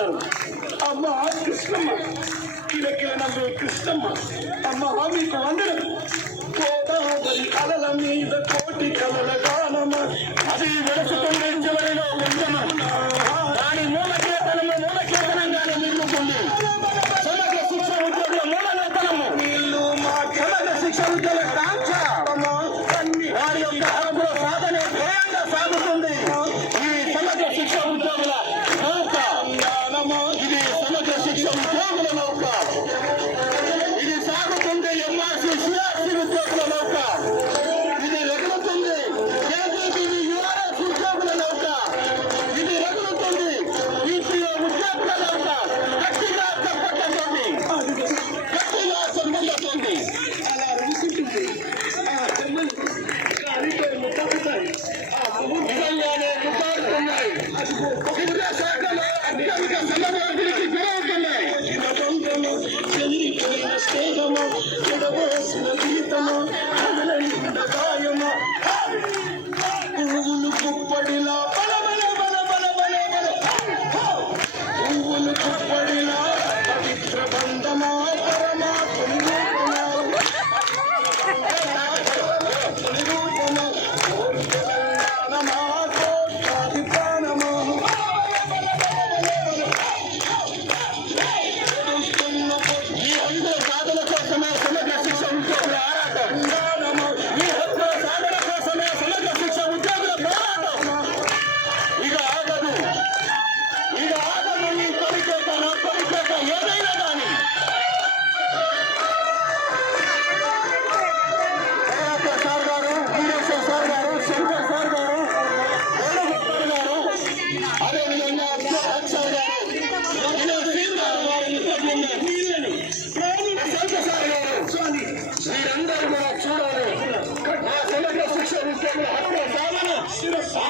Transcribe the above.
చేశారు అమ్మ కృష్ణమ్మ కిలకిల నవ్వు కృష్ణమ్మ అమ్మ మీకు వంద చెదిరిపోయిన స్నేహము ఎదవేసిన జీతము 还不了三万吃的啥